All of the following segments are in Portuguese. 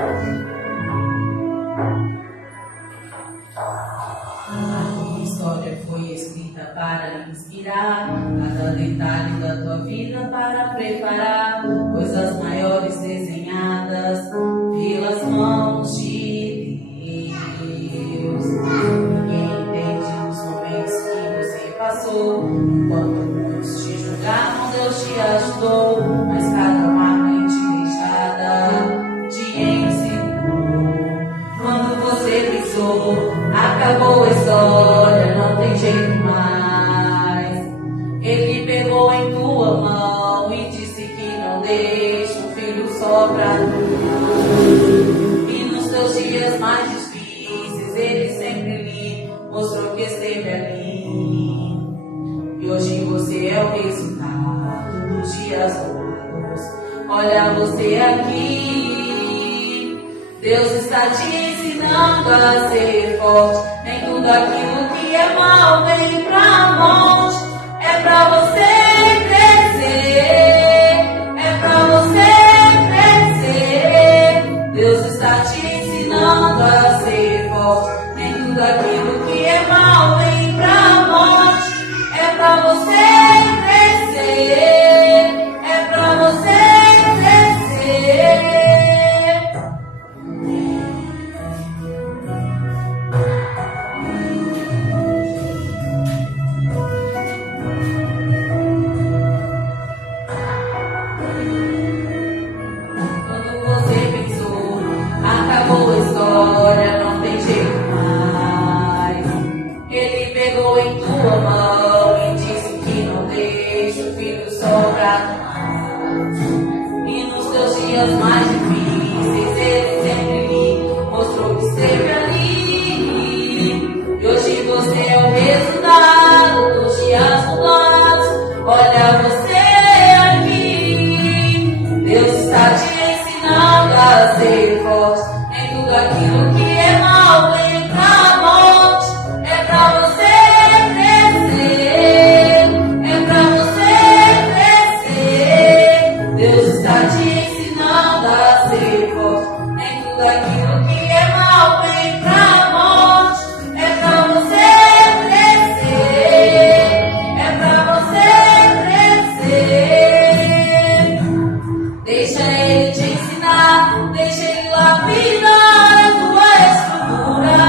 A história foi escrita para inspirar cada detalhe da tua vida, para preparar coisas maiores desenhadas pelas mãos de Deus. Ninguém entende os momentos que você passou, enquanto muitos te julgaram, Deus te ajudou, mas cada marca em ti deixada te ensinou. Quando você pensou, acabou a história, não tem jeito mais. Ele pegou em tua mão e disse que não deixa um filho só pra tu. E nos teus dias mais difíceis, ele sempre lhe mostrou que esteve ali. E hoje você é o resultado dos dias bons. Olha você aqui. Deus está te ensinando a ser forte. Nem tudo aquilo que é mal vem pra morte. É pra você crescer. É pra você crescer. Deus está te ensinando a ser forte. Nem tudo aquilo que é mal vem pra morte. É pra você crescer. É pra você crescer. Acabou a história, não tem jeito mais. Ele pegou em tua mão e disse que não deixa o filho só pra trás. E nos teus dias mais difíceis, ele sempre lhe mostrou que esteve ali. E hoje você é o resultado dos dias nublados. Olha você aqui. Deus está te ensinando a ser forte. Nem tudo aquilo que é mal vem pra morte. É pra você crescer. É pra você crescer. Deus está te ensinando a ser forte. Nem tudo aquilo que é mal vem pra morte. É pra você crescer. É pra você crescer. Deixa ele te ensinar, deixa ele lapidar a tua estrutura.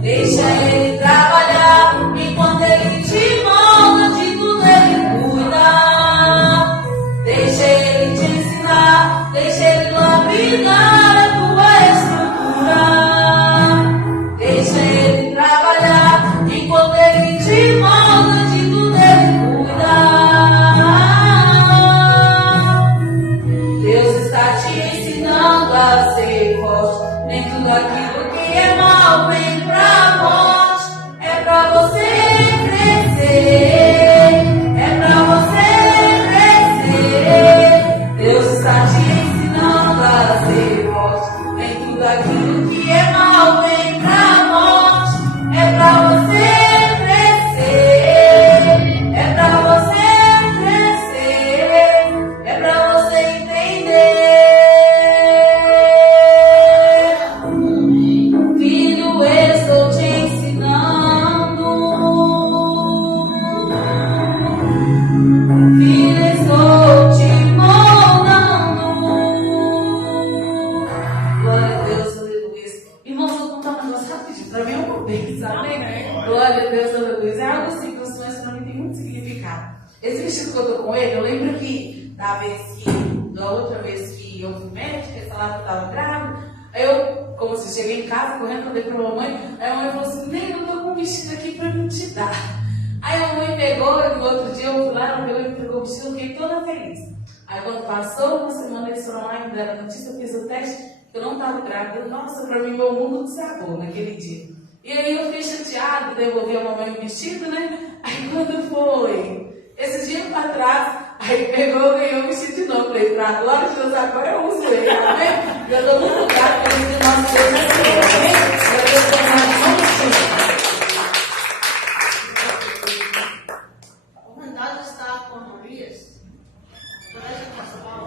Deixa ele trabalhar, enquanto ele te molda, de tudo ele cuida. Deixa ele te ensinar, deixa ele lapidar a tua estrutura. Deixa ele trabalhar, enquanto ele te molda, de tudo ele cuida. Deus está te ensinando a ser forte. Nem tudo aquilo que é mal vem pra morte. É pra você crescer. É pra você crescer. Deus está te ensinando a ser forte. Nem tudo aquilo que é mal vem pra morte. É pra você crescer. É pra você crescer. É pra você entender. Filho, estou te ensinando. Filho, estou te moldando. Glória a Deus, aleluia. Irmãos, vou contar um negócio rapidinho. Pra mim é um momento, sabe? Glória a Deus, aleluia. É algo simples, mas pra mim tem muito significado. Esse vestido que eu tô com ele, eu lembro que da outra vez que eu fui médica, ele falava que eu estava grávida. Aí eu, como se cheguei em casa, correndo, falei pra mamãe. Aí a mãe falou assim: nem eu tô com um vestido aqui pra me te dar. Aí a mãe pegou, e no outro dia eu fui lá, ela pegou e entregou o vestido, eu fiquei toda feliz. Aí quando passou uma semana, eles foram lá e me deram a notícia, eu fiz o teste, que eu não estava grávida. Nossa, pra mim meu mundo desabou naquele dia. E aí eu fiquei chateada, devolvi a mamãe o vestido, né? Aí quando foi esse dia pra trás, aí pegou, ganhou o vestido de novo. Falei, pra glória de Deus, agora eu uso ele, amém? Eu estou muito grata pelo que nosso Deus é Senhor, amém? Eu Deus tem mais O mandado está com Marias. Colega Pascoal.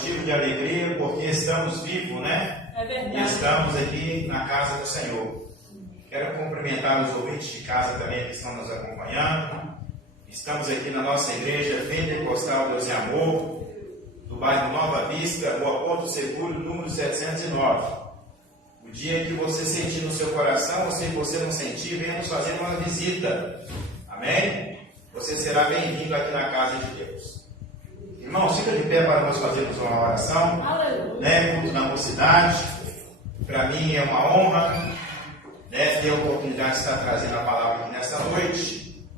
motivo de alegria, porque estamos vivos, né? É verdade. E estamos aqui na casa do Senhor. Quero cumprimentar os ouvintes de casa também que estão nos acompanhando. Estamos aqui na nossa igreja Pentecostal Deus e Amor, do bairro Nova Vista, Rua Porto Seguro, número 709. O dia que você sentir no seu coração, ou se você não sentir, venha nos fazer uma visita. Amém? Você será bem-vindo aqui na casa de Deus. Irmãos, fica de pé para nós fazermos uma oração. Né? Culto na mocidade. Para mim é uma honra, né, ter a oportunidade de estar trazendo a palavra aqui nesta noite.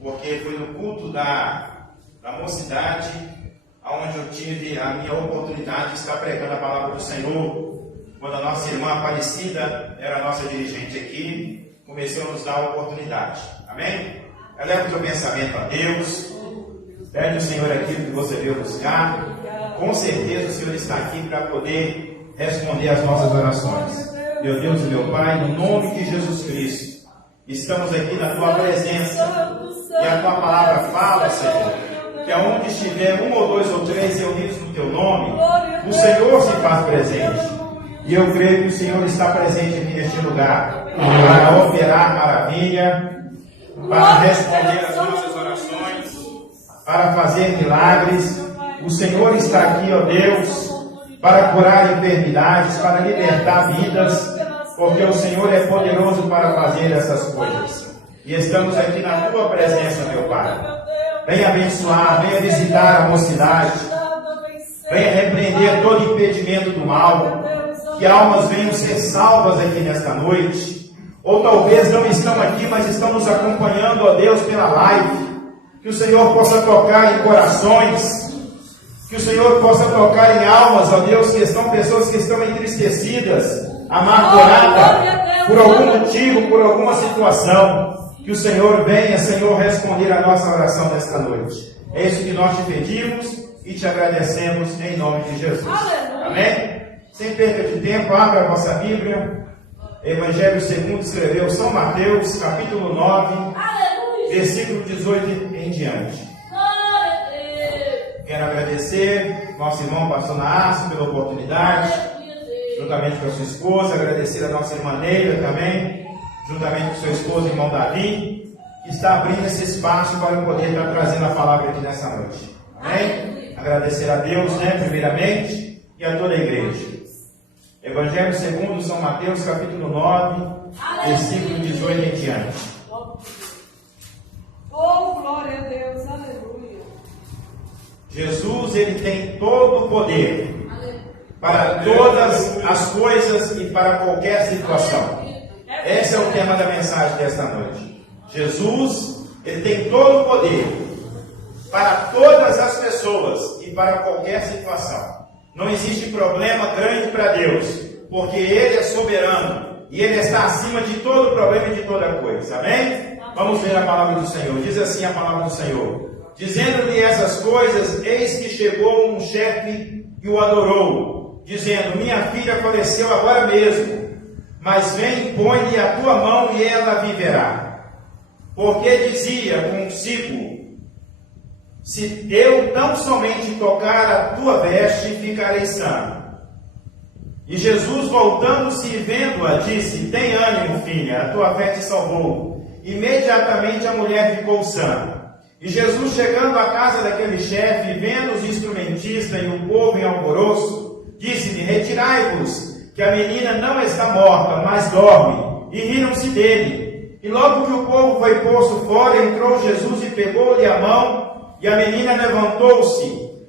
Porque foi no culto da mocidade onde eu tive a minha oportunidade de estar pregando a palavra do Senhor. Quando a nossa irmã Aparecida era a nossa dirigente aqui, começou a nos dar a oportunidade. Amém? Eleva o teu pensamento a Deus. Pede ao Senhor aquilo que você veio buscar. Com certeza o Senhor está aqui para poder responder às nossas orações. Meu Deus e meu Pai, no nome de Jesus Cristo, estamos aqui na Tua presença. E a Tua palavra fala, Senhor, que aonde estiver um ou dois ou três reunidos no Teu nome, o Senhor se faz presente. E eu creio que o Senhor está presente aqui neste lugar para operar maravilha, para responder às nossas orações, para fazer milagres. O Senhor está aqui, ó Deus, para curar enfermidades, para libertar vidas, porque o Senhor é poderoso para fazer essas coisas. E estamos aqui na Tua presença, meu Pai. Venha abençoar, venha visitar a mocidade, venha repreender todo impedimento do mal, que almas venham ser salvas aqui nesta noite, ou talvez não estão aqui, mas estão nos acompanhando, ó Deus, pela live. Que o Senhor possa tocar em corações, que o Senhor possa tocar em almas, ó Deus, que estão pessoas que estão entristecidas, amarguradas, por algum motivo, por alguma situação. Que o Senhor venha, Senhor, responder a nossa oração nesta noite. É isso que nós te pedimos e te agradecemos em nome de Jesus. Amém? Sem perda de tempo, abra a vossa Bíblia. Evangelho segundo escreveu São Mateus, capítulo 9, versículo 18 em diante. Quero agradecer nosso irmão pastor Naácio pela oportunidade, juntamente com a sua esposa, agradecer a nossa irmã Neila também, juntamente com seu esposo, irmão Davi, que está abrindo esse espaço para eu poder estar trazendo a palavra aqui nessa noite. Amém? Agradecer a Deus, né, primeiramente, e a toda a igreja. Evangelho segundo São Mateus, capítulo 9, versículo 18 em diante. Oh, glória a Deus, aleluia. Jesus, ele tem todo o poder para todas as coisas e para qualquer situação. Esse é o tema da mensagem desta noite. Jesus, ele tem todo o poder para todas as pessoas e para qualquer situação. Não existe problema grande para Deus, porque Ele é soberano e Ele está acima de todo problema e de toda coisa. Amém? Vamos ver a palavra do Senhor. Diz assim a palavra do Senhor: dizendo-lhe essas coisas, eis que chegou um chefe e o adorou, dizendo: minha filha faleceu agora mesmo, mas vem, põe-lhe a tua mão e ela viverá. Porque dizia consigo: se eu tão somente tocar a tua veste, ficarei sã. E Jesus, voltando-se e vendo-a, disse: tem ânimo, filha, a tua fé te salvou. Imediatamente a mulher ficou sã. E Jesus, chegando à casa daquele chefe, vendo os instrumentistas e o povo em alvoroço, disse-lhe: retirai-vos, que a menina não está morta, mas dorme. E riram-se dele. E logo que o povo foi posto fora, entrou Jesus e pegou-lhe a mão, e a menina levantou-se,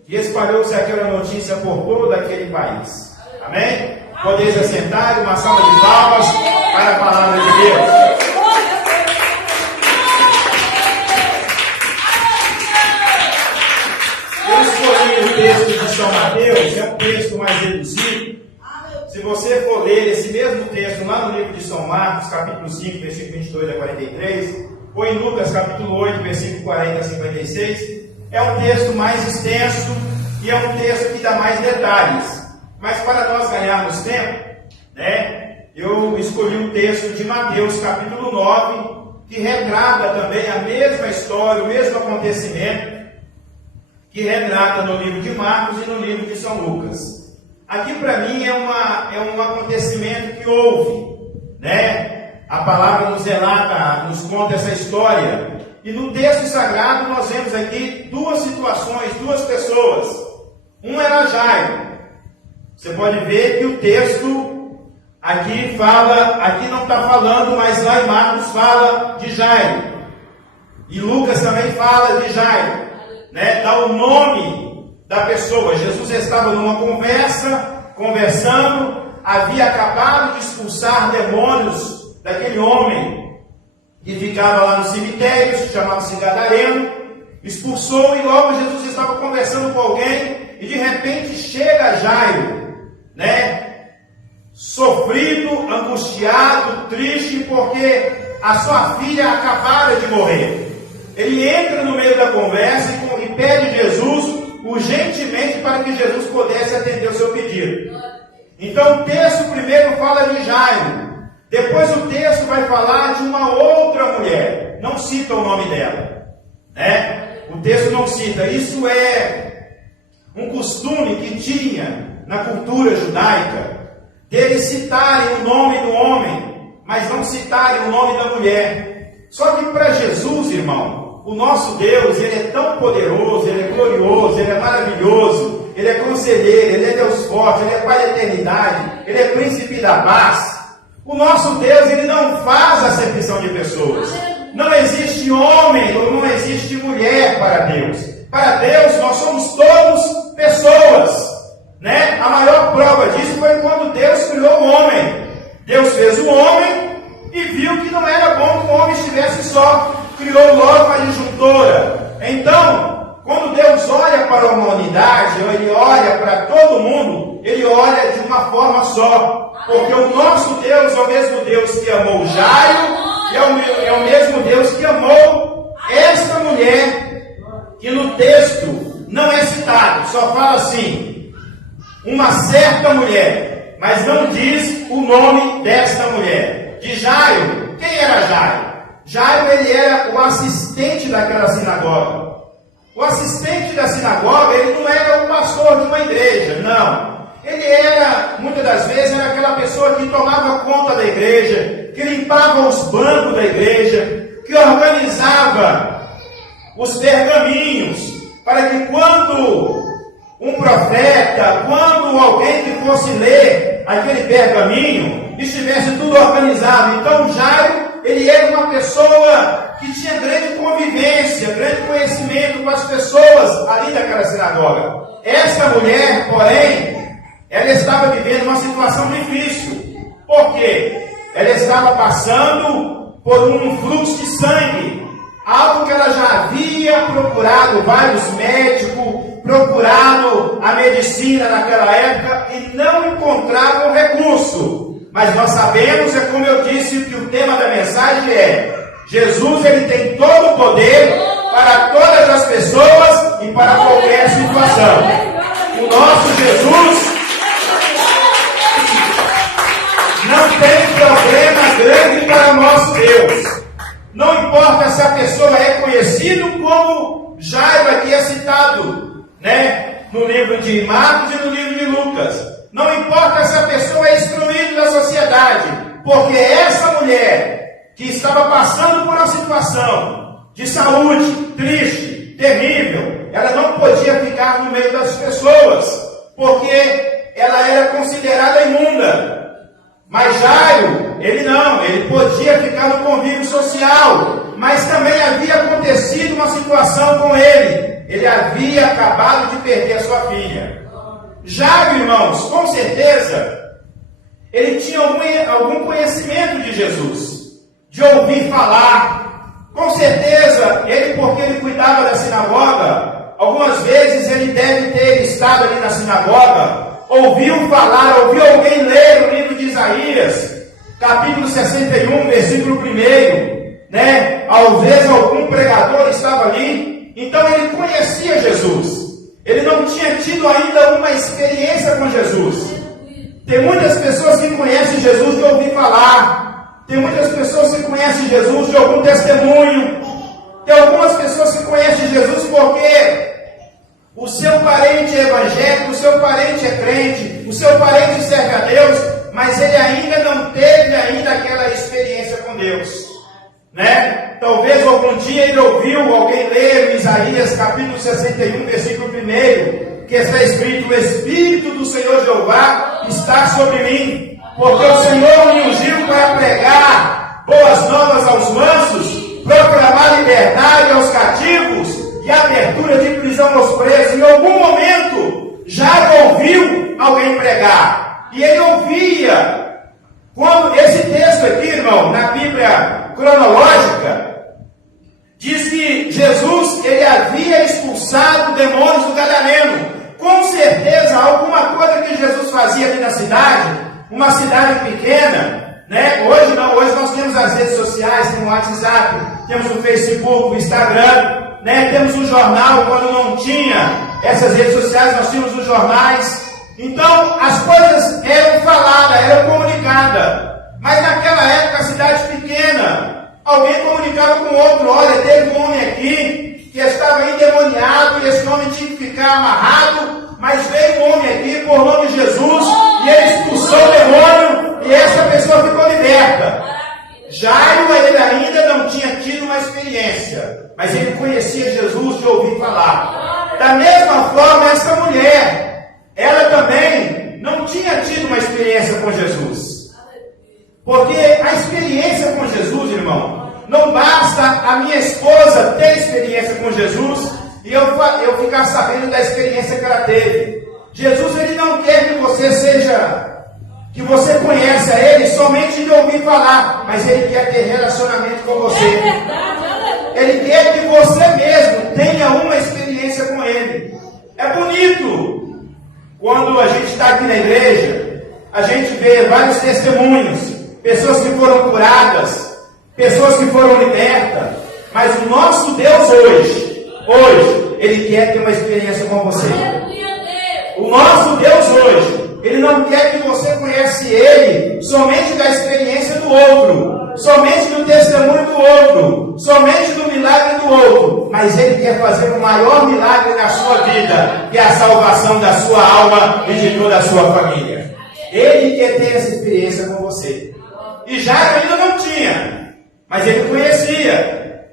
e espalhou-se aquela notícia por todo aquele país. Amém? Podeis assentar, uma salva de palmas para a palavra de Deus. Eu escolhi o texto de São Mateus, é um texto mais reduzido. Se você for ler esse mesmo texto lá no livro de São Marcos, capítulo 5, versículo 22 a 43, ou em Lucas, capítulo 8, versículo 40 a 56, é um texto mais extenso e é um texto que dá mais detalhes. Mas para nós ganharmos tempo, né, eu escolhi um texto de Mateus, capítulo 9, que retrata também a mesma história, o mesmo acontecimento, que retrata no livro de Marcos e no livro de São Lucas. Aqui para mim é um acontecimento que houve, né? A palavra nos relata, nos conta essa história. E no texto sagrado nós vemos aqui duas situações, duas pessoas. Um era Jairo. Você pode ver que o texto aqui não está falando, mas lá em Marcos fala de Jairo. E Lucas também fala de Jairo, né? Dá o nome da pessoa. Jesus estava numa conversando, havia acabado de expulsar demônios daquele homem que ficava lá no cemitério, se chamava-se Gadareno, expulsou, e logo Jesus estava conversando com alguém, e de repente chega Jairo, né? Sofrido, angustiado, triste, porque a sua filha acabara de morrer. Ele entra no meio da conversa e pede Jesus urgentemente para que Jesus pudesse atender o seu pedido. Então o texto primeiro fala de Jairo. Depois o texto vai falar de uma outra mulher. Não cita o nome dela, né? O texto não cita. Isso é um costume que tinha na cultura judaica, deles citarem o nome do homem, mas não citarem o nome da mulher. Só que para Jesus, irmão, o nosso Deus, Ele é tão poderoso, Ele é glorioso, Ele é maravilhoso, Ele é conselheiro, Ele é Deus forte, Ele é Pai da eternidade, Ele é príncipe da paz. O nosso Deus, Ele não faz acepção de pessoas. Não existe homem ou não existe mulher para Deus. Para Deus, nós somos todos pessoas, né? A maior prova disso foi quando Deus criou o homem. Deus fez o homem e viu que não era bom que o homem estivesse só. Criou logo uma disjuntora. Então, quando Deus olha para a humanidade, ou Ele olha para todo mundo, Ele olha de uma forma só. Porque o nosso Deus é o mesmo Deus que amou Jairo, e é o mesmo Deus que amou esta mulher, que no texto não é citado, só fala assim, uma certa mulher, mas não diz o nome desta mulher. De Jairo, quem era Jairo? Jairo, ele era o assistente daquela sinagoga. O assistente da sinagoga, ele não era o pastor de uma igreja, não. Ele era, muitas das vezes, era aquela pessoa que tomava conta da igreja, que limpava os bancos da igreja, que organizava os pergaminhos, para que quando um profeta, quando alguém que fosse ler aquele pergaminho, estivesse tudo organizado. Então Jairo, ele era uma pessoa que tinha grande convivência, grande conhecimento com as pessoas ali daquela sinagoga. Essa mulher, porém, ela estava vivendo uma situação difícil. Por quê? Ela estava passando por um fluxo de sangue, algo que ela já havia procurado vários médicos, procurado a medicina naquela época e não encontrava um recurso. Mas nós sabemos, é como eu disse, que o tema da mensagem é: Jesus, Ele tem todo o poder para todas as pessoas e para qualquer situação. O nosso Jesus não tem problema grande para o nosso Deus. Não importa se a pessoa é conhecida, como Jairo aqui é citado, né? No livro de Marcos e no livro de Lucas. Não importa se a pessoa é excluída da sociedade, porque essa mulher que estava passando por uma situação de saúde triste, terrível, ela não podia ficar no meio das pessoas, porque ela era considerada imunda. Mas Jairo, ele não, ele podia ficar no convívio social, mas também havia acontecido uma situação com ele. Ele havia acabado de perder a sua filha. Jairo, irmãos, com certeza, ele tinha algum conhecimento de Jesus, de ouvir falar. Com certeza, porque ele cuidava da sinagoga, algumas vezes ele deve ter estado ali na sinagoga, ouviu falar, ouviu alguém ler o livro de Isaías, capítulo 61, versículo 1, né? Às vezes algum pregador estava ali, então ele conhecia Jesus. Ele não tinha tido ainda uma experiência com Jesus. Tem muitas pessoas que conhecem Jesus de ouvir falar. Tem muitas pessoas que conhecem Jesus de algum testemunho. Tem algumas pessoas que conhecem Jesus porque O seu parente é evangélico, o seu parente é crente, o seu parente serve a Deus, mas ele ainda não teve aquela experiência com Deus, né? Talvez algum dia ele ouviu alguém ler Isaías capítulo 61, versículo 1, que está escrito: o Espírito do Senhor Jeová está sobre mim, porque o Senhor me ungiu para pregar boas novas aos mansos, proclamar liberdade aos cativos e abertura de prisão aos presos. Em algum momento já ouviu alguém pregar, e ele ouvia. Quando esse texto aqui, irmão, na Bíblia cronológica, diz que Jesus, ele havia expulsado demônios do gadareno. Com certeza, alguma coisa que Jesus fazia ali na cidade, uma cidade pequena, né? Hoje não, hoje nós temos as redes sociais, temos o WhatsApp, temos o Facebook, o Instagram, né? Temos um jornal. Quando não tinha essas redes sociais, nós tínhamos os jornais. Então, as coisas eram faladas, eram comunicadas. Mas naquela época, a cidade pequena, alguém comunicava com outro: olha, teve um homem aqui que estava endemoniado e esse homem tinha que ficar amarrado, mas veio um homem aqui por nome de Jesus e ele expulsou o demônio e essa pessoa ficou liberta. Jairo, ele ainda não tinha tido uma experiência, mas ele conhecia Jesus de ouvir falar. Da mesma forma, essa mulher, ela também não tinha tido uma experiência com Jesus. Porque a experiência com Jesus, irmão, não basta a minha esposa ter experiência com Jesus e eu ficar sabendo da experiência que ela teve. Jesus, ele não quer que você conheça ele somente de ouvir falar, mas ele quer ter relacionamento com você. Ele quer que você mesmo tenha uma experiência com ele. É bonito quando a gente está aqui na igreja, a gente vê vários testemunhos, pessoas que foram curadas, pessoas que foram libertas, mas o nosso Deus hoje, ele quer ter uma experiência com você. O nosso Deus hoje, ele não quer que você conheça ele somente da experiência do outro, somente do testemunho do outro, somente do milagre do outro, mas ele quer fazer o maior milagre na sua vida, que é a salvação da sua alma e de toda a sua família. Ele quer ter essa experiência com você. E Jairo ainda não tinha, mas ele conhecia.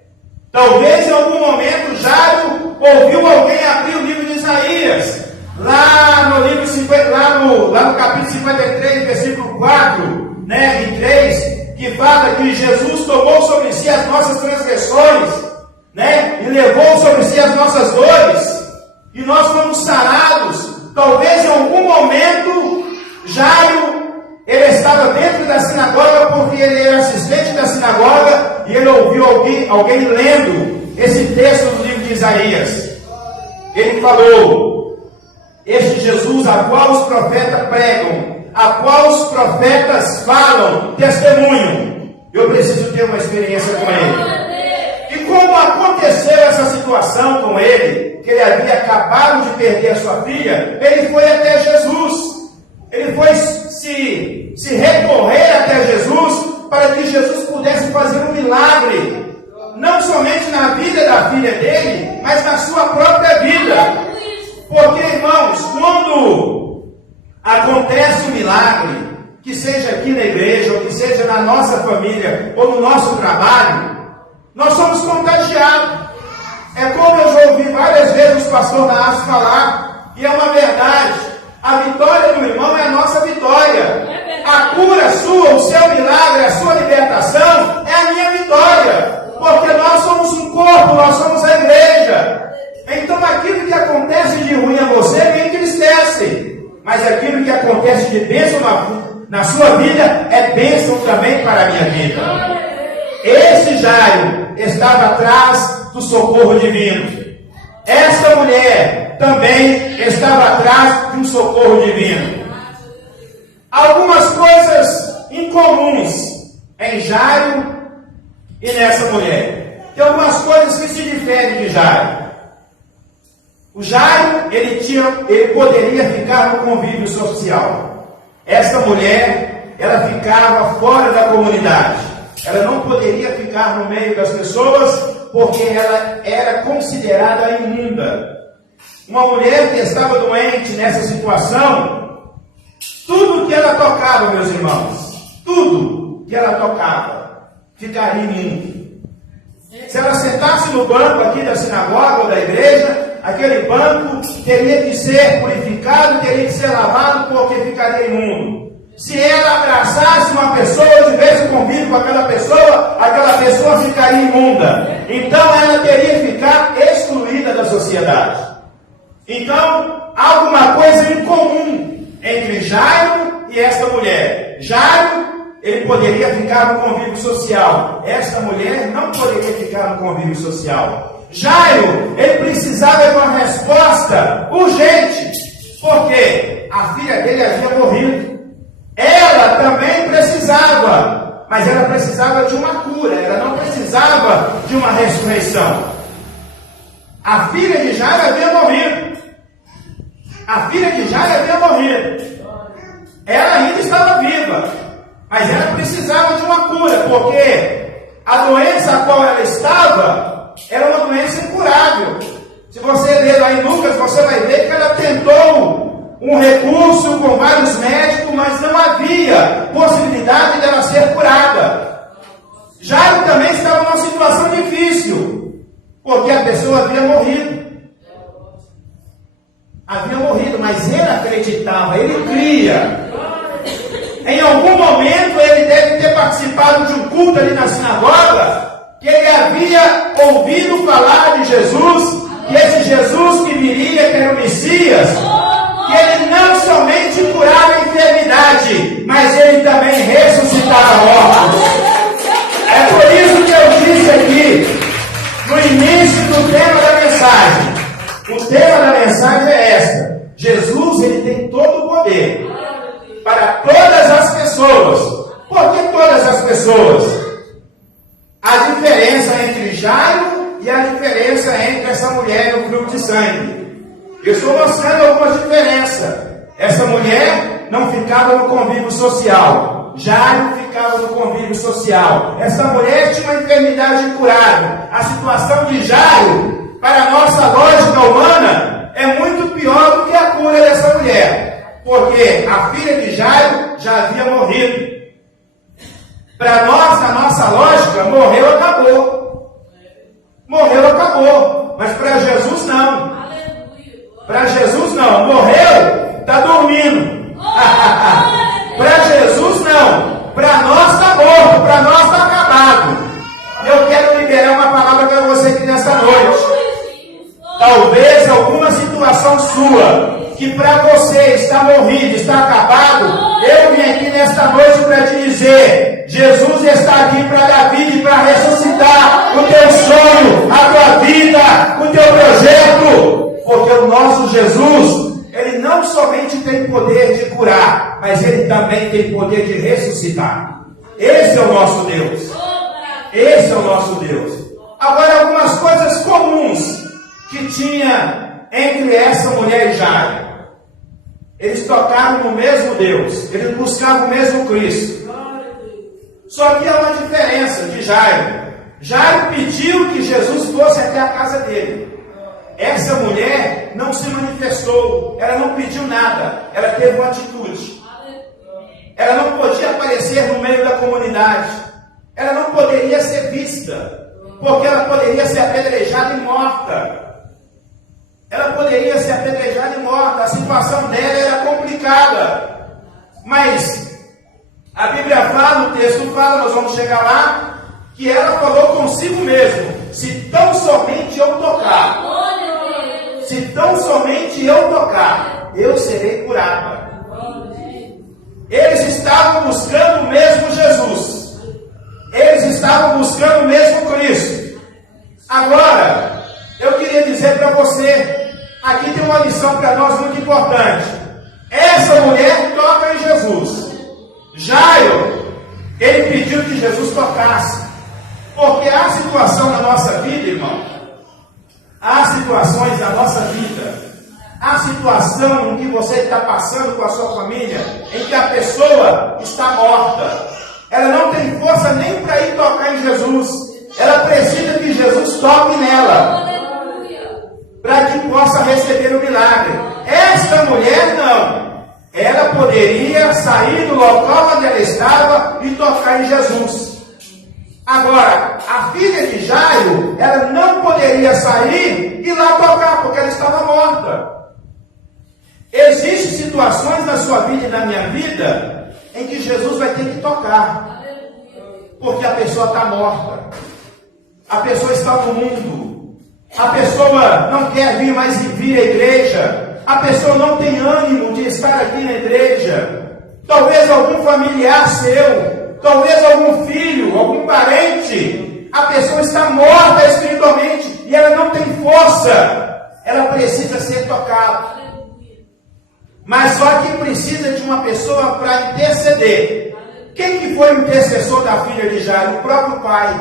Talvez em algum momento Jairo ouviu alguém abrir o livro de Isaías, lá no capítulo 53, versículo 4, né, e 3, que fala que Jesus tomou sobre si as nossas transgressões, né, e levou sobre si as nossas dores, e nós fomos sarados. Talvez em algum momento Jairo, ele estava dentro da sinagoga, porque ele era assistente da sinagoga, e ele ouviu alguém lendo esse texto do livro de Isaías. Ele falou: este Jesus a qual os profetas pregam, a qual os profetas falam, testemunho, eu preciso ter uma experiência com ele. E como aconteceu essa situação com ele, que ele havia acabado de perder a sua filha, ele foi até Jesus. Ele foi se recorrer até Jesus, para que Jesus pudesse fazer um milagre, não somente na vida da filha dele, mas na sua própria vida. Porque, irmãos, quando acontece um milagre, que seja aqui na igreja, ou que seja na nossa família, ou no nosso trabalho, nós somos contagiados. É como eu já ouvi várias vezes o pastor Naas falar, e é uma verdade: a vitória do irmão é a nossa vitória. A cura sua, o seu milagre, a sua libertação é a minha vitória. Porque nós somos um corpo, nós somos a igreja. Então aquilo que acontece de ruim a você me entristece, mas aquilo que acontece de bênção na sua vida é bênção também para a minha vida. Esse Jairo estava atrás do socorro divino. Esta mulher também estava atrás de um socorro divino. Algumas coisas incomuns em Jairo e nessa mulher. Tem algumas coisas que se diferem de Jairo. O Jairo, ele poderia ficar no convívio social. Essa mulher, ela ficava fora da comunidade. Ela não poderia ficar no meio das pessoas, porque ela era considerada imunda. Uma mulher que estava doente nessa situação, tudo que ela tocava, meus irmãos, tudo que ela tocava, ficaria imundo. Se ela sentasse no banco aqui da sinagoga ou da igreja, aquele banco teria que ser purificado, teria que ser lavado, porque ficaria imundo. Se ela abraçasse uma pessoa, tivesse convívio com aquela pessoa ficaria imunda. Então ela teria que ficar excluída da sociedade. Então, há alguma coisa em comum entre Jairo e esta mulher. Jairo, ele poderia ficar no convívio social. Esta mulher não poderia ficar no convívio social. Jairo, ele precisava de uma resposta urgente, porque a filha dele havia morrido. Ela também precisava, mas ela precisava de uma cura, ela não precisava de uma ressurreição. A filha de Jairo havia morrido. Ela ainda estava viva, mas ela precisava de uma cura, porque a doença a qual ela estava era uma doença incurável. Se você ler lá em Lucas, você vai ver que ela tentou um recurso com vários médicos, mas não havia possibilidade dela ser curada. Jairo também estava numa situação difícil, porque a pessoa havia morrido, mas ele acreditava, ele cria. Em algum momento ele deve ter participado de um culto ali na sinagoga, que ele havia ouvido falar de Jesus, que esse Jesus que viria, que era o Messias, que ele não somente curava a enfermidade, mas ele também ressuscitava mortos. É por isso que eu disse aqui, no início do tema da mensagem, o tema da mensagem é esta: Jesus, ele tem todo o poder para todas as pessoas. Por que todas as pessoas? A diferença entre Jairo e a diferença entre essa mulher e o fluxo de sangue. Eu estou mostrando algumas diferenças. Essa mulher não ficava no convívio social. Jairo ficava no convívio social. Essa mulher tinha uma enfermidade incurável. A situação de Jairo, para a nossa lógica humana, é muito pior do que a cura dessa mulher. Porque a filha de Jairo já havia morrido. Para nós, na nossa lógica, morreu, acabou. Mas para Jesus não. Para Jesus não. Morreu, está dormindo. Para Jesus não. Para nós está morto. Para nós está acabado. Eu quero liberar uma palavra para você aqui nesta noite. Talvez alguma situação sua, que para você está morrido, está acabado, eu vim aqui nesta noite para te dizer: Jesus está aqui para dar vida e para ressuscitar o teu sonho, a tua vida, o teu projeto. Porque o nosso Jesus, ele não somente tem poder de curar, mas ele também tem poder de ressuscitar. Esse é o nosso Deus. Esse é o nosso Deus. Agora, algumas coisas comuns que tinha entre essa mulher e Jairo. Eles tocaram no mesmo Deus, eles buscavam o mesmo Cristo. Só que há uma diferença de Jairo. Jairo pediu que Jesus fosse até a casa dele. Essa mulher não se manifestou, ela não pediu nada, ela teve uma atitude. Ela não podia aparecer no meio da comunidade, ela não poderia ser vista, porque ela poderia ser apedrejada e morta. A situação dela era complicada. Mas a Bíblia fala, o texto fala, nós vamos chegar lá, que ela falou consigo mesmo: se tão somente eu tocar, eu serei curada. Eles estavam buscando o mesmo Jesus. Eles estavam buscando o mesmo Cristo. Agora, eu queria dizer para você, aqui tem uma lição para nós muito importante. Essa mulher toca em Jesus. Jairo, ele pediu que Jesus tocasse. Porque há situação na nossa vida, irmão. Há situações na nossa vida. Há situação em que você está passando com a sua família, em que a pessoa está morta. Ela não tem força nem para ir tocar em Jesus. Ela precisa que Jesus toque nela. para que possa receber o milagre. Esta mulher não. Ela poderia sair do local onde ela estava e tocar em Jesus. Agora, a filha de Jairo, ela não poderia sair e lá tocar, porque ela estava morta. Existem situações na sua vida e na minha vida em que Jesus vai ter que tocar, porque a pessoa está morta, a pessoa está no mundo, a pessoa não quer vir mais vir à igreja, a pessoa não tem ânimo de estar aqui na igreja. Talvez algum familiar seu, talvez algum filho, algum parente, a pessoa está morta espiritualmente e ela não tem força, ela precisa ser tocada. Mas só que precisa de uma pessoa para interceder. Quem que foi o intercessor da filha de Jairo? O próprio pai.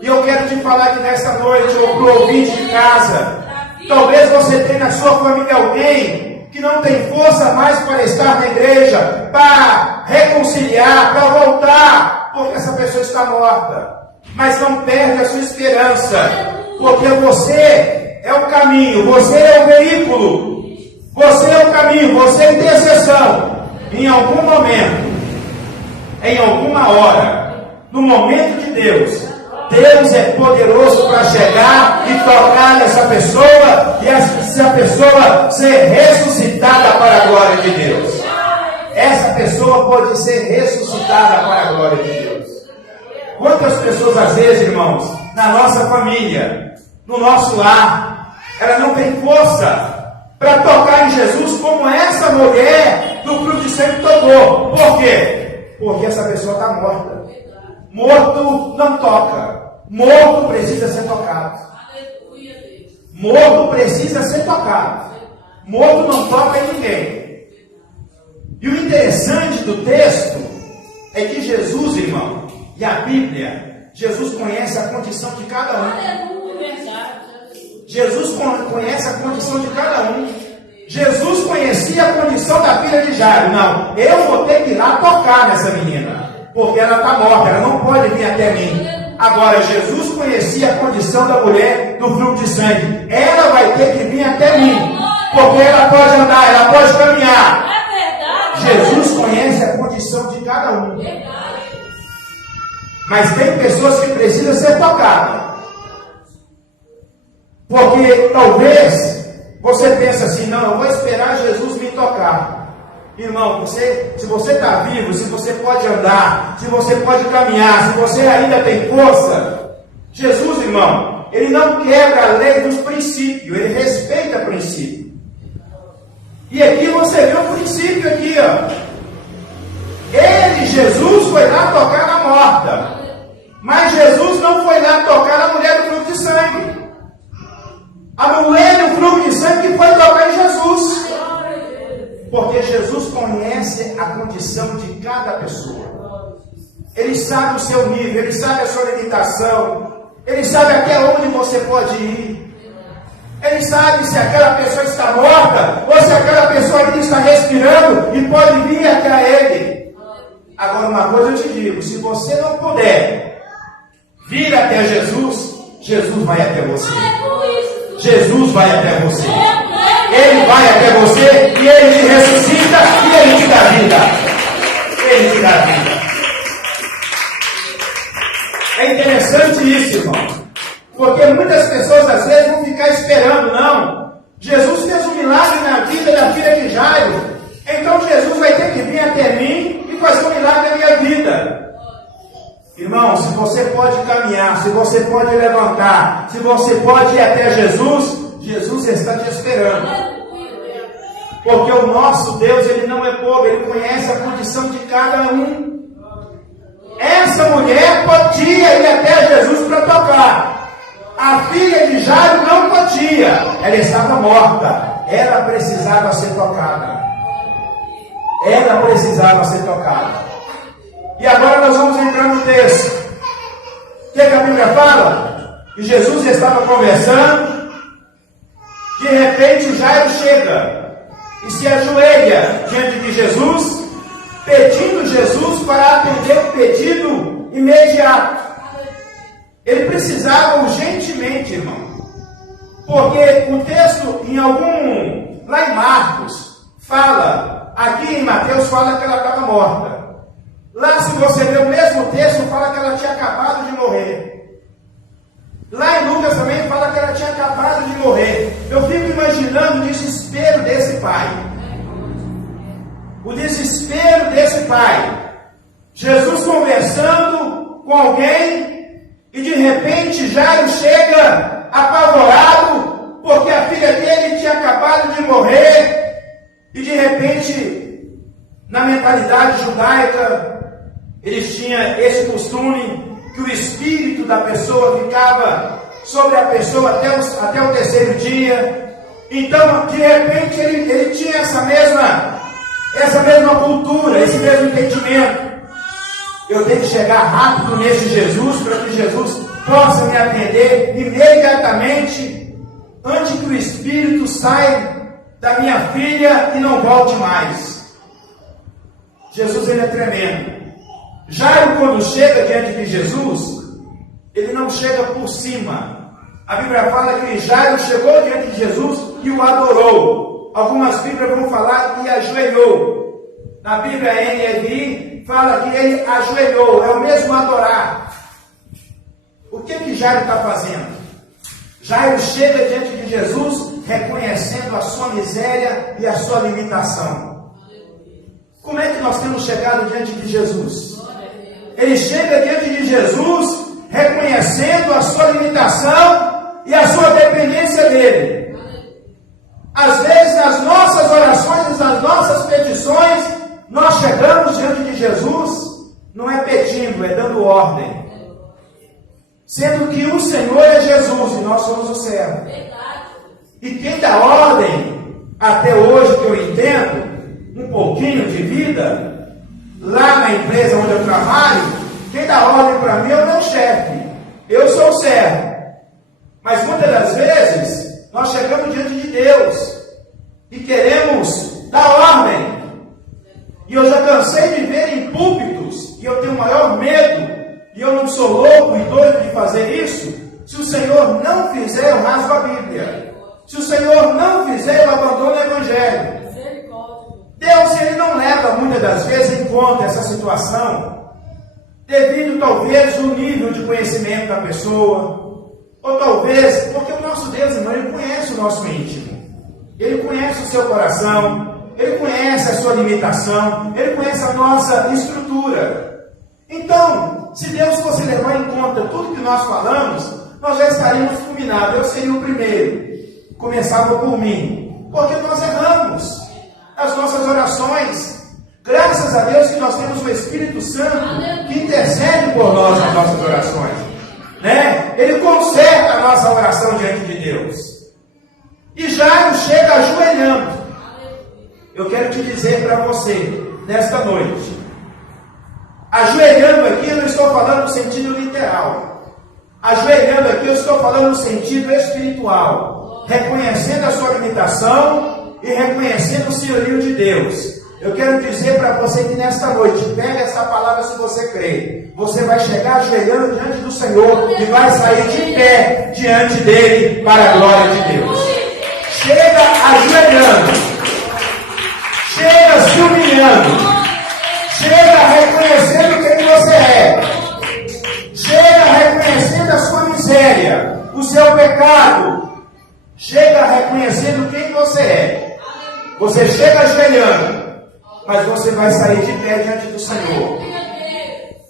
E eu quero te falar que nesta noite, ou para o ouvinte de casa, talvez você tenha na sua família alguém que não tem força mais para estar na igreja, para reconciliar, para voltar, porque essa pessoa está morta. Mas não perde a sua esperança, porque você é o caminho, você é o veículo. Você é o caminho, você é a intercessão. Em algum momento, em alguma hora, no momento de Deus, Deus é poderoso para chegar e tocar nessa pessoa e essa pessoa ser ressuscitada para a glória de Deus. Essa pessoa pode ser ressuscitada para a glória de Deus. Quantas pessoas, às vezes, irmãos, na nossa família, no nosso lar, ela não tem força para tocar em Jesus como essa mulher do fruto de sangue tocou. Por quê? Porque essa pessoa está morta. Morto não toca. Morto precisa ser tocado. Morto precisa ser tocado. Morto não toca em ninguém. E o interessante do texto é que Jesus, irmão, e a Bíblia, Jesus conhece a condição de cada um. Jesus conhece a condição de cada um. Jesus conhecia a condição da filha de Jairo. Não, eu vou ter que ir lá tocar nessa menina, porque ela está morta, ela não pode vir até mim. Agora, Jesus conhecia a condição da mulher do fluxo de sangue. Ela vai ter que vir até mim, porque ela pode andar, ela pode caminhar. Jesus conhece a condição de cada um. Mas tem pessoas que precisam ser tocadas. Porque talvez você pense assim, não, eu vou esperar Jesus me tocar. Irmão, se você está vivo, se você pode andar, se você pode caminhar, se você ainda tem força, Jesus, irmão, ele não quebra a lei dos princípios, ele respeita o princípio. E aqui você vê o princípio aqui, ó. Ele, Jesus, foi lá tocar na morta. Mas Jesus não foi lá tocar na mulher do fluxo de sangue. A mulher do fluxo de sangue foi tocar em Jesus. Porque Jesus conhece a condição de cada pessoa. Ele sabe o seu nível, ele sabe a sua limitação. Ele sabe até onde você pode ir. Ele sabe se aquela pessoa está morta ou se aquela pessoa ainda está respirando e pode vir até ele. Agora, uma coisa eu te digo: se você não puder vir até Jesus, Jesus vai até você. Jesus vai até você. Ele vai até você e ele te ressuscita e ele te dá vida. Ele te dá vida. É interessante isso, irmão. Porque muitas pessoas às vezes vão ficar esperando, não. Jesus fez um milagre na vida da filha de Jairo. Então Jesus vai ter que vir até mim e fazer um milagre na minha vida. Irmão, se você pode caminhar, se você pode levantar, se você pode ir até Jesus, Jesus está te esperando. Porque o nosso Deus, ele não é pobre, ele conhece a condição de cada um. Essa mulher podia ir até Jesus para tocar. A filha de Jairo não podia, ela estava morta. Ela precisava ser tocada. Ela precisava ser tocada. E agora nós vamos entrar no texto. O que a Bíblia fala? Que Jesus estava conversando. De repente Jairo chega e se ajoelha diante de Jesus, pedindo Jesus para atender o pedido imediato. Ele precisava urgentemente, irmão, Porque o texto, lá em Marcos, fala, aqui em Mateus fala que ela estava morta. Lá, se você ler o mesmo texto, fala que ela tinha acabado de morrer. Lá em Lucas também fala que ela tinha acabado de morrer. Eu fico imaginando o desespero desse pai. O desespero desse pai. Jesus conversando com alguém e de repente Jairo chega apavorado porque a filha dele tinha acabado de morrer e de repente, na mentalidade judaica, eles tinham esse costume que o espírito da pessoa ficava sobre a pessoa até o terceiro dia. Então, de repente, ele tinha essa mesma cultura, esse mesmo entendimento. Eu tenho que chegar rápido nesse Jesus, para que Jesus possa me atender imediatamente, antes que o Espírito saia da minha filha e não volte mais. Jesus, ele é tremendo. Jairo, quando chega diante de Jesus, ele não chega por cima. A Bíblia fala que Jairo chegou diante de Jesus e o adorou. Algumas Bíblias vão falar que ajoelhou. Na Bíblia NVI fala que ele ajoelhou, é o mesmo adorar. O que Jairo está fazendo? Jairo chega diante de Jesus reconhecendo a sua miséria e a sua limitação. Como é que nós temos chegado diante de Jesus? Ele chega diante de Jesus reconhecendo a sua limitação e a sua dependência dele. Às vezes nas nossas orações, nas nossas petições, nós chegamos diante de Jesus, não é pedindo, é dando ordem. Sendo que o Senhor é Jesus e nós somos o servo. E quem dá ordem, até hoje que eu entendo, um pouquinho de vida, lá na empresa onde eu trabalho, quem dá ordem para mim é o meu chefe. Eu sou o servo. Mas muitas das vezes, nós chegamos diante de Deus e queremos dar ordem. E eu já cansei de ver em púlpitos, e eu tenho maior medo, e eu não sou louco e doido de fazer isso. Se o Senhor não fizer, eu rasgo a Bíblia. Se o Senhor não fizer, eu abandono o Evangelho. Deus, ele não leva muitas das vezes em conta essa situação, devido talvez ao nível de conhecimento da pessoa, ou talvez, porque o nosso Deus, irmão, ele conhece o nosso íntimo. Ele conhece o seu coração. Ele conhece a sua limitação, ele conhece a nossa estrutura. Então, se Deus fosse levar em conta tudo que nós falamos, nós já estaríamos fulminados. Eu seria o primeiro. Começava por mim, porque nós erramos as nossas orações. Graças a Deus que nós temos o Espírito Santo que intercede por nós nas nossas orações, né? Ele conserta a nossa oração diante de Deus. E Jairo chega ajoelhando. Eu quero te dizer para você, nesta noite, ajoelhando aqui eu não estou falando no sentido literal. Ajoelhando aqui eu estou falando no sentido espiritual, reconhecendo a sua limitação e reconhecendo o senhorio de Deus. Eu quero dizer para você que nesta noite, pega essa palavra se você crê. Você vai chegar ajoelhando diante do Senhor e vai sair de pé diante dele para a glória de Deus. Chega ajoelhando. Chega se humilhando. Chega reconhecendo quem você é. Chega reconhecendo a sua miséria, o seu pecado. Chega reconhecendo quem você é. Você chega ajoelhando, mas você vai sair de pé diante do Senhor.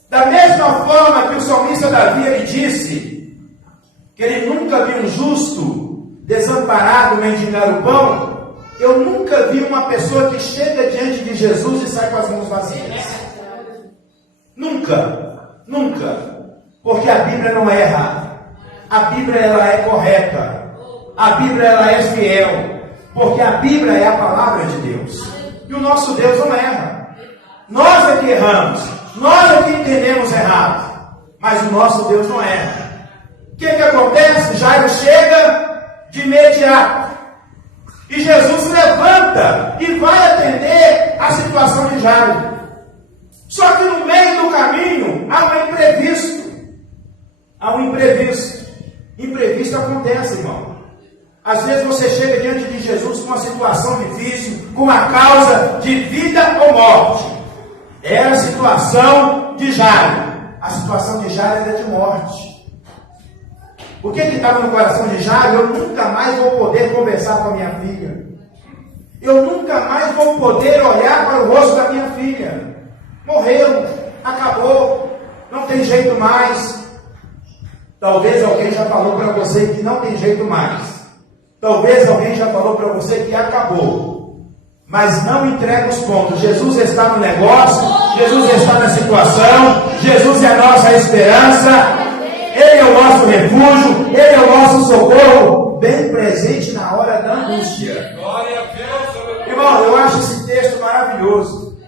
Da mesma forma que o salmista Davi, ele disse que ele nunca viu um justo desamparado mendigar o pão. Eu nunca vi uma pessoa que chega diante de Jesus e sai com as mãos vazias. Nunca. Nunca. Porque a Bíblia não erra. A Bíblia, ela é correta. A Bíblia, ela é fiel. Porque a Bíblia é a palavra de Deus. E o nosso Deus não erra. Nós é que erramos. Nós é que entendemos errado. Mas o nosso Deus não erra. O que acontece? Jairo chega de imediato. E Jesus levanta e vai atender a situação de Jairo. Só que no meio do caminho há um imprevisto. Há um imprevisto. Imprevisto acontece, irmão. Às vezes você chega diante de Jesus com uma situação difícil, com uma causa de vida ou morte. Era a situação de Jairo. A situação de Jairo era de morte. O que estava no coração de Jairo? Eu nunca mais vou poder conversar com a minha filha. Eu nunca mais vou poder olhar para o rosto da minha filha. Morreu, acabou, não tem jeito mais. Talvez alguém já falou para você que não tem jeito mais. Talvez alguém já falou para você que acabou. Mas não entrega os pontos. Jesus está no negócio, Jesus está na situação, Jesus é a nossa esperança. Ele é o nosso refúgio, Ele é o nosso socorro, bem presente na hora da angústia. Irmão, eu acho esse texto maravilhoso.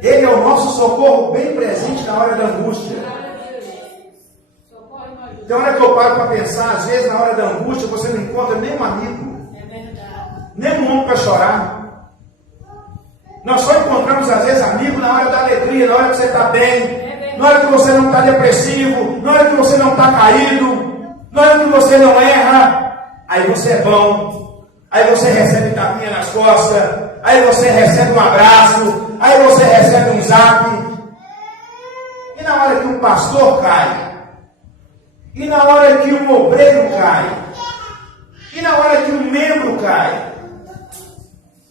Ele é o nosso socorro, bem presente na hora da angústia. Tem hora que eu paro para pensar, às vezes na hora da angústia você não encontra nenhum amigo, nenhum homem para chorar. Nós só encontramos às vezes amigo na hora da alegria, na hora que você está bem. Na hora que você não está depressivo, na hora que você não está caído, na hora que você não erra, aí você é bom, aí você recebe tapinha nas costas, aí você recebe um abraço, aí você recebe um zap. E na hora que um pastor cai, e na hora que um obreiro cai, e na hora que um membro cai,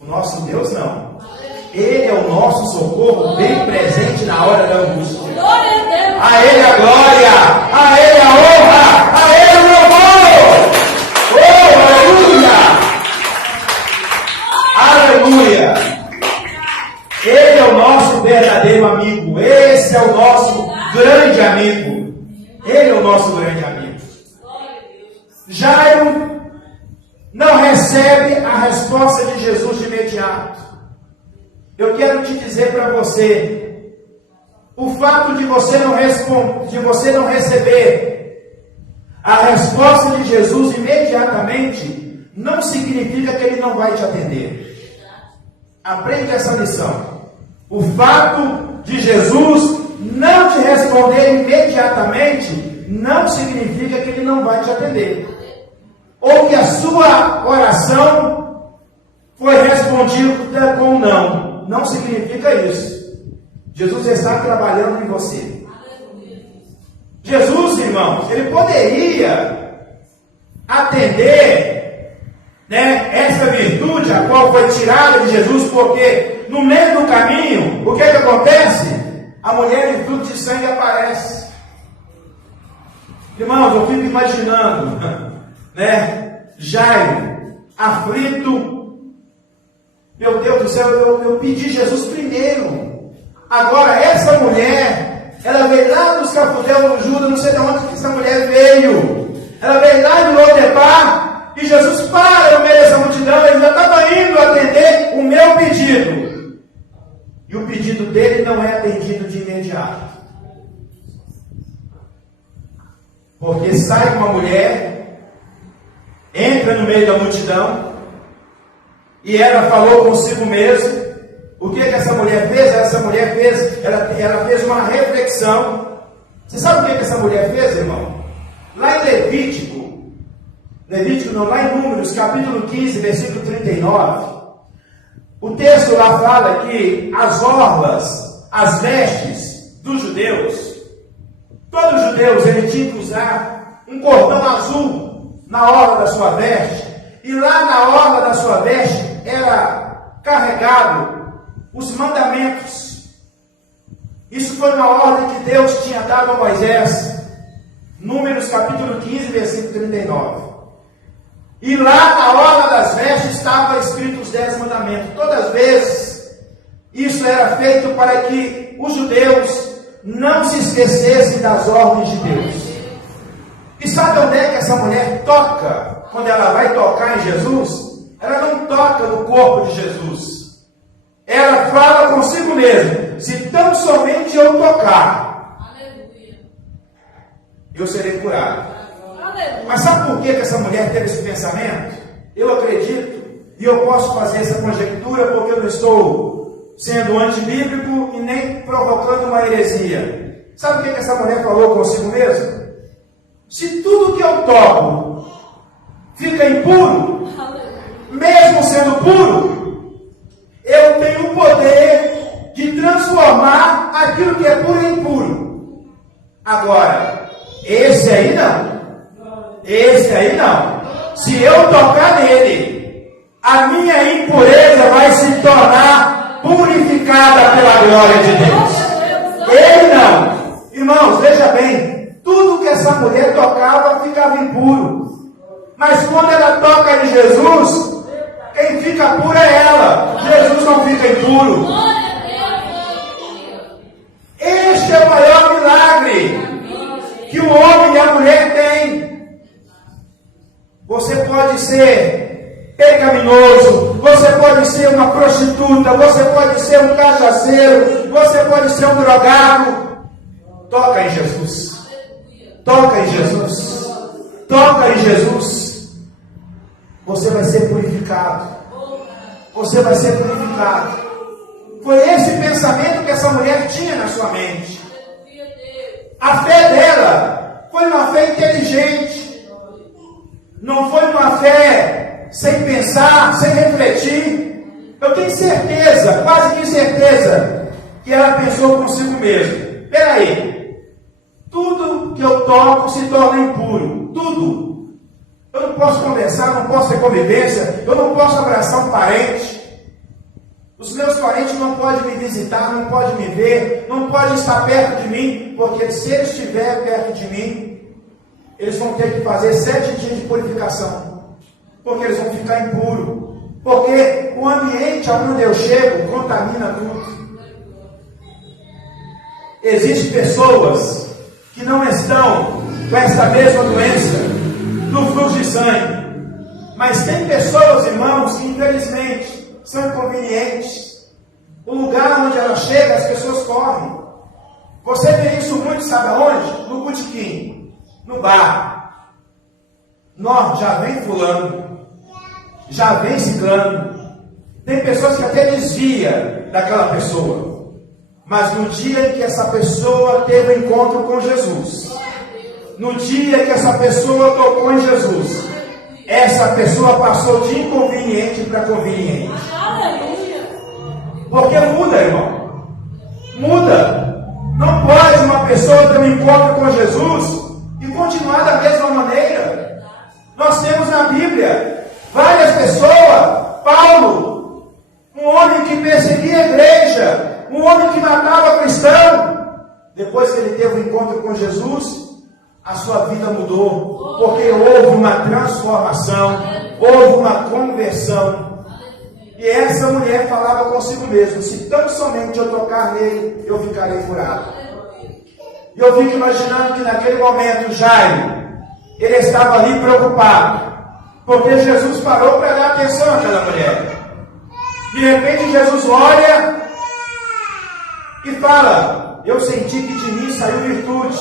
o nosso Deus não. Ele é o nosso socorro bem presente na hora da angústia. A Ele a glória, a Ele a honra, a Ele o louvor. Oh, aleluia! Aleluia! Ele é o nosso verdadeiro amigo. Esse é o nosso grande amigo. Ele é o nosso grande amigo. Jairo não recebe a resposta de Jesus de imediato. Eu quero te dizer para você, o fato de você não receber a resposta de Jesus imediatamente, não significa que Ele não vai te atender. Aprende essa lição. O fato de Jesus não te responder imediatamente, não significa que Ele não vai te atender. Ou que a sua oração foi respondida com um não. Não significa isso. Jesus está trabalhando em você. Jesus, irmãos, Ele poderia atender, essa virtude a qual foi tirada de Jesus, porque no meio do caminho, o que acontece? A mulher de fluxo de sangue aparece. Irmãos, eu fico imaginando, Jairo, aflito. Meu Deus do céu, eu pedi Jesus primeiro. Agora, essa mulher, ela veio lá dos Cafundéu do Judas, não sei de onde que essa mulher veio. Ela veio lá de Lotepá, e Jesus para no meio dessa multidão, ele já estava indo atender o meu pedido. E o pedido dele não é atendido de imediato. Porque sai uma mulher, entra no meio da multidão, e ela falou consigo mesmo. O que essa mulher fez? Ela fez uma reflexão. Você sabe o que essa mulher fez, irmão? Lá em lá em Números, capítulo 15, versículo 39, o texto lá fala que as orlas, as vestes dos judeus, todos os judeus, ele tinha que usar um cordão azul na orla da sua veste, e lá na orla da sua veste era carregado os mandamentos. Isso foi uma ordem que Deus tinha dado a Moisés. Números capítulo 15, versículo 39. E lá na orla das vestes estava escrito os 10 mandamentos. Todas as vezes isso era feito para que os judeus não se esquecessem das ordens de Deus. E sabe onde é que essa mulher toca? Quando ela vai tocar em Jesus, ela não toca no corpo de Jesus. Ela fala consigo mesma: se tão somente eu tocar, eu serei curado. Mas sabe por que essa mulher teve esse pensamento? Eu acredito, e eu posso fazer essa conjectura, porque eu não estou sendo antibíblico e nem provocando uma heresia. Sabe o que essa mulher falou consigo mesma? Se tudo que eu toco fica impuro, mesmo sendo puro, eu tenho o poder de transformar aquilo que é puro em impuro. Agora, esse aí não. Esse aí não. Se eu tocar nele, a minha impureza vai se tornar purificada pela glória de Deus. Ele não. Irmãos, veja bem, tudo que essa mulher tocava ficava impuro. Mas quando ela toca em Jesus, quem fica puro é ela. Jesus não fica impuro. Este é o maior milagre que o homem e a mulher têm. Você pode ser pecaminoso, você pode ser uma prostituta, você pode ser um cachaceiro, você pode ser um drogado. Toca em Jesus. Toca em Jesus. Toca em Jesus. Você vai ser purificado. Você vai ser purificado. Foi esse pensamento que essa mulher tinha na sua mente. A fé dela foi uma fé inteligente. Não foi uma fé sem pensar, sem refletir. Eu tenho certeza, quase que certeza, que ela pensou consigo mesma. Espera aí, tudo que eu toco se torna impuro. Tudo. Eu não posso conversar, não posso ter convivência, eu não posso abraçar um parente. Os meus parentes não podem me visitar, não podem me ver, não podem estar perto de mim, porque se eles estiverem perto de mim, eles vão ter que fazer 7 dias de purificação, porque eles vão ficar impuros, porque o ambiente onde eu chego contamina tudo. Existem pessoas que não estão com essa mesma doença no fluxo de sangue, mas tem pessoas, irmãos, que infelizmente são inconvenientes. O lugar onde ela chega, as pessoas correm. Você vê isso muito, sabe aonde? No botequim. No bar. Nós, já vem fulano, já vem ciclano. Tem pessoas que até desvia daquela pessoa. Mas no dia em que essa pessoa teve um encontro com Jesus, no dia que essa pessoa tocou em Jesus, essa pessoa passou de inconveniente para conveniente. Porque muda, irmão. Muda. Não pode uma pessoa ter um encontro com Jesus e continuar da mesma maneira. Nós temos na Bíblia várias pessoas. Paulo, um homem que perseguia a igreja, um homem que matava cristão. Depois que ele teve um encontro com Jesus, a sua vida mudou, porque houve uma transformação, houve uma conversão. E essa mulher falava consigo mesma: se tão somente eu tocar nele, eu ficarei curado. E eu fico imaginando que naquele momento Jairo, ele estava ali preocupado, porque Jesus parou para dar atenção àquela mulher. De repente Jesus olha e fala: eu senti que de mim saiu virtude,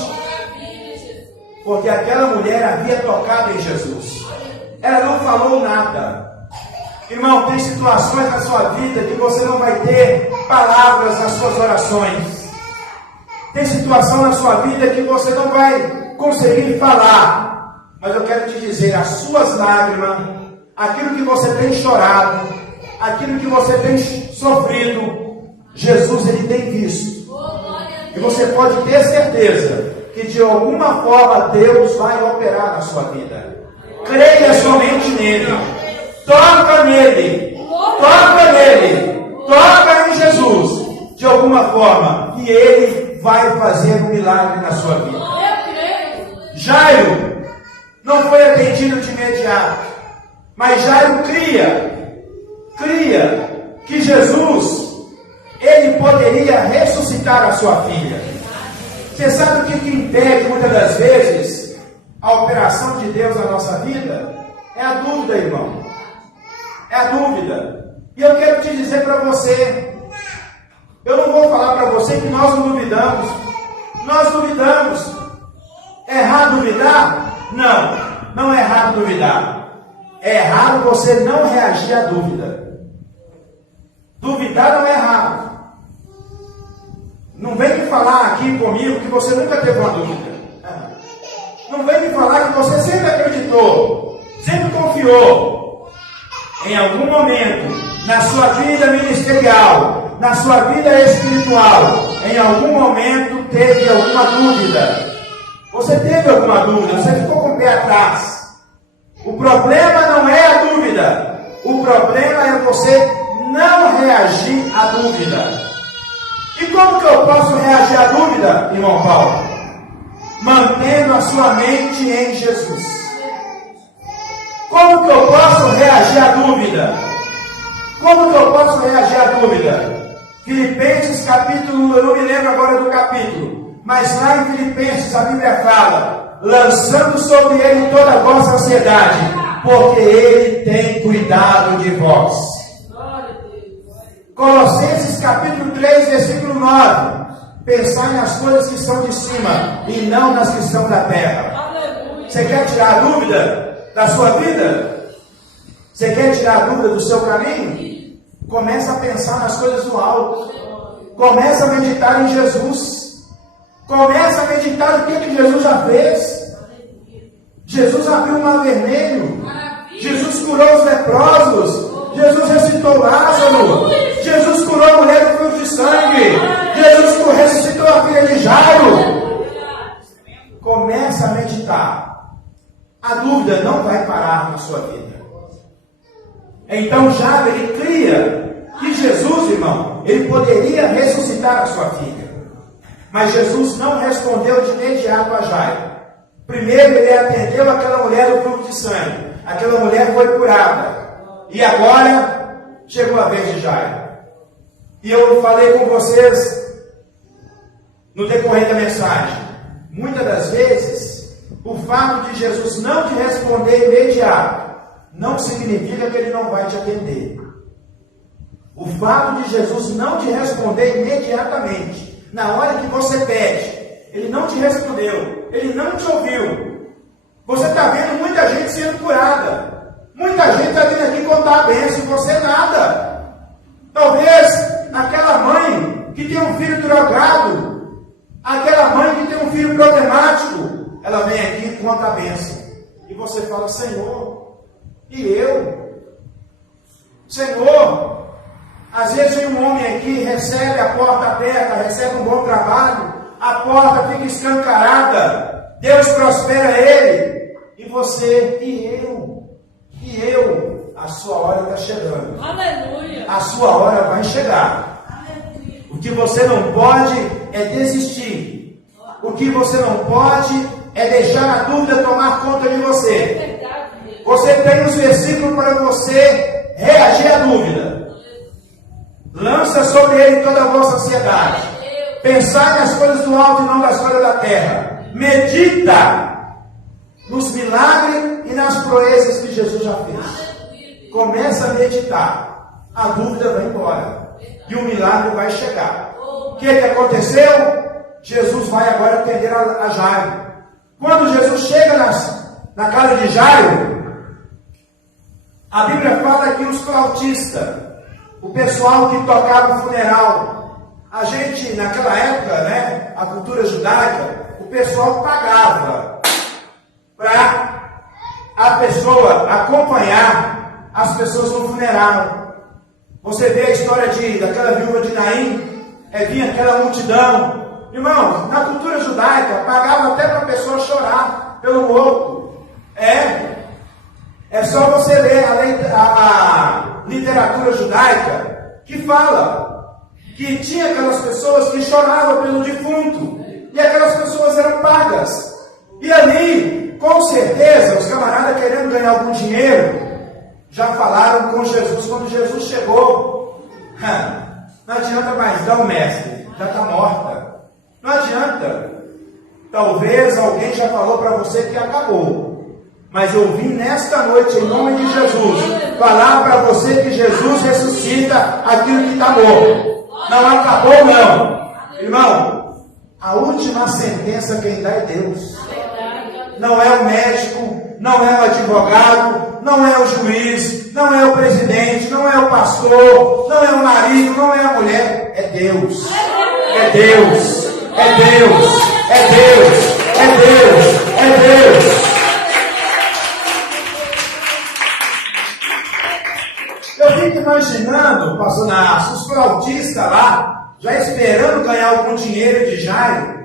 porque aquela mulher havia tocado em Jesus. Ela não falou nada. Irmão, tem situações na sua vida que você não vai ter palavras nas suas orações. Tem situação na sua vida que você não vai conseguir falar. Mas eu quero te dizer, as suas lágrimas, aquilo que você tem chorado, aquilo que você tem sofrido, Jesus, ele tem visto. E você pode ter certeza que de alguma forma Deus vai operar na sua vida. Creia somente nele. Toca nele. Toca nele. Toca em Jesus. De alguma forma. E ele vai fazer um milagre na sua vida. Jairo não foi atendido de imediato. Mas Jairo cria que Jesus, ele poderia ressuscitar a sua filha. Você sabe o que impede muitas das vezes a operação de Deus na nossa vida? É a dúvida, irmão. É a dúvida. E eu quero te dizer para você, eu não vou falar para você que nós não duvidamos. Nós duvidamos. É errado duvidar? Não, não é errado duvidar. É errado você não reagir à dúvida. Duvidar não é errado. Não vem me falar aqui comigo que você nunca teve uma dúvida. Não vem me falar que você sempre acreditou. sempre confiou, em algum momento, na sua vida ministerial, na sua vida espiritual, em algum momento teve alguma dúvida. Você teve alguma dúvida, você ficou com o pé atrás. O problema não é a dúvida, o problema é você não reagir à dúvida. E como que eu posso reagir à dúvida, irmão Paulo? Mantendo a sua mente em Jesus. Como que eu posso reagir à dúvida? Como que eu posso reagir à dúvida? Filipenses capítulo, eu não me lembro agora do capítulo, mas lá em Filipenses a Bíblia fala, lançando sobre ele toda a vossa ansiedade, porque ele tem cuidado de vós. Colossenses capítulo 3, versículo 9. Pensai nas coisas que são de cima e não nas que são da terra. Você quer tirar a dúvida da sua vida? Você quer tirar a dúvida do seu caminho? Começa a pensar nas coisas do alto. Começa a meditar em Jesus. Começa a meditar no que Jesus já fez. Jesus abriu o mar vermelho. Jesus curou os leprosos. Jesus ressuscitou Lázaro. Jesus curou a mulher do fluxo de sangue. Jesus ressuscitou a filha de Jairo. Começa a meditar. A dúvida não vai parar na sua vida. Então Jairo, ele cria que Jesus, irmão, ele poderia ressuscitar a sua filha. Mas Jesus não respondeu de imediato a Jairo. Primeiro ele atendeu aquela mulher do fluxo de sangue. Aquela mulher foi curada. E agora chegou a vez de Jairo. E eu falei com vocês no decorrer da mensagem. Muitas das vezes, o fato de Jesus não te responder imediato não significa que ele não vai te atender. O fato de Jesus não te responder imediatamente, na hora que você pede, ele não te respondeu, ele não te ouviu. Você está vendo muita gente sendo curada. Muita gente está vindo aqui contar a bênção e você nada. Talvez aquela mãe que tem um filho drogado, aquela mãe que tem um filho problemático, ela vem aqui e conta a bênção. E você fala, Senhor, e eu? Senhor, às vezes um homem aqui recebe a porta aberta, recebe um bom trabalho, a porta fica escancarada, Deus prospera ele, e você, e eu, a sua hora está chegando. Aleluia. A sua hora vai chegar. Aleluia. O que você não pode é desistir. O que você não pode é deixar a dúvida tomar conta de você. Você tem os versículos para você reagir à dúvida. Lança sobre ele toda a vossa ansiedade. Pensai nas coisas do alto e não nas coisas da terra. Medita nos milagres e nas proezas que Jesus já fez. Começa a meditar. A dúvida vai embora. E o milagre vai chegar. O que aconteceu? Jesus vai agora atender a Jairo. Quando Jesus chega na casa de Jairo, a Bíblia fala que os flautistas, o pessoal que tocava o funeral, a gente, naquela época, né, a cultura judaica, o pessoal pagava para a pessoa acompanhar as pessoas no funeral. Você vê a história daquela viúva de Naim, vinha aquela multidão. Irmão, na cultura judaica, pagava até para a pessoa chorar pelo morto. É só você ler a literatura judaica que fala que tinha aquelas pessoas que choravam pelo defunto. E aquelas pessoas eram pagas. E ali, com certeza, os camaradas querendo ganhar algum dinheiro, já falaram com Jesus quando Jesus chegou. Não adianta mais dar o mestre, já está morta. Não adianta. Talvez alguém já falou para você que acabou. Mas eu vim nesta noite, em nome de Jesus, falar para você que Jesus ressuscita aquilo que está morto. Não acabou, não. Irmão, a última sentença quem dá é Deus. Não é o médico, não é o advogado, não é o juiz, não é o presidente, não é o pastor, não é o marido, não é a mulher. É Deus. É Deus. É Deus. É Deus. É Deus. É Deus. imaginando, pastor Narciso, os flautistas lá, já esperando ganhar algum dinheiro de Jairo.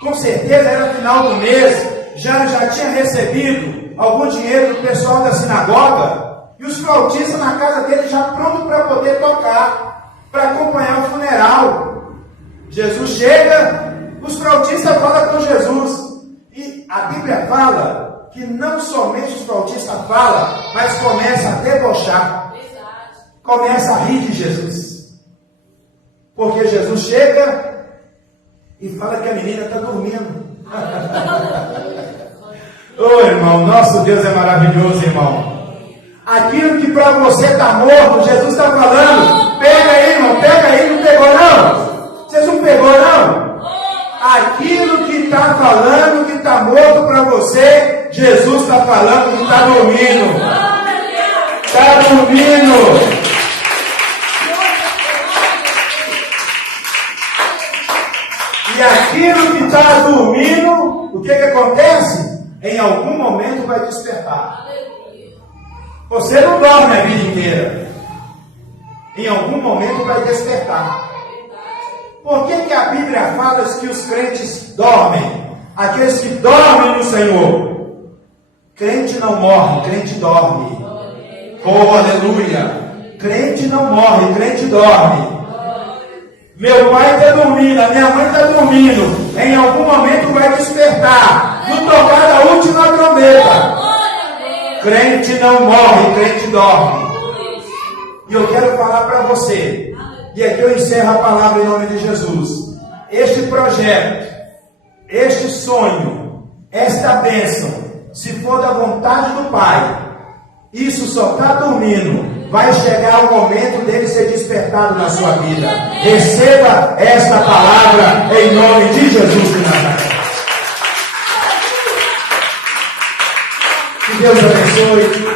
Com certeza era final do mês, Jairo já tinha recebido algum dinheiro do pessoal da sinagoga, e os flautistas na casa dele já pronto para poder tocar, para acompanhar o funeral. Jesus chega, os flautistas falam com Jesus, e a Bíblia fala que não somente os flautistas falam, mas começa a debochar, começa a rir de Jesus, porque Jesus chega e fala que a menina está dormindo. Ô irmão, nosso Deus é maravilhoso, irmão. Aquilo que para você está morto, Jesus está falando. Pega aí, irmão, pega aí. Não pegou não? Vocês não pegou não? Aquilo que está falando que está morto para você, Jesus está falando que está dormindo. Está dormindo. E aquilo que está dormindo, o que acontece? Em algum momento vai despertar. Você não dorme a vida inteira. Em algum momento vai despertar. Por que a Bíblia fala que os crentes dormem? Aqueles que dormem no Senhor. Crente não morre, crente dorme. Oh, aleluia. Crente não morre, crente dorme. Meu pai está dormindo, a minha mãe está dormindo. Em algum momento vai despertar. No tocar da última trombeta. Crente não morre, crente dorme. E eu quero falar para você. E aqui eu encerro a palavra em nome de Jesus. Este projeto, este sonho, esta bênção, se for da vontade do Pai, isso só está dormindo. Vai chegar o momento dele ser despertado na sua vida. Receba esta palavra em nome de Jesus de Nazaré. Que Deus abençoe.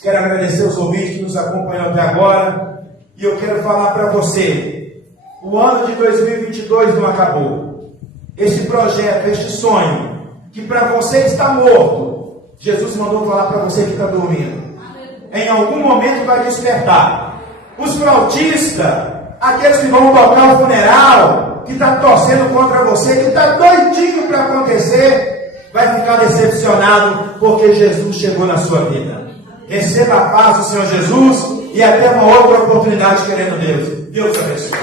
Quero agradecer os ouvintes que nos acompanham até agora. E eu quero falar para você. O ano de 2022 não acabou. Este projeto, este sonho, que para você está morto, Jesus mandou falar para você que está dormindo. Em algum momento vai despertar. Os flautistas, aqueles que vão tocar o funeral, que está torcendo contra você, que está doidinho para acontecer, vai ficar decepcionado, porque Jesus chegou na sua vida. Receba a paz do Senhor Jesus e até uma outra oportunidade, querendo Deus. Deus abençoe.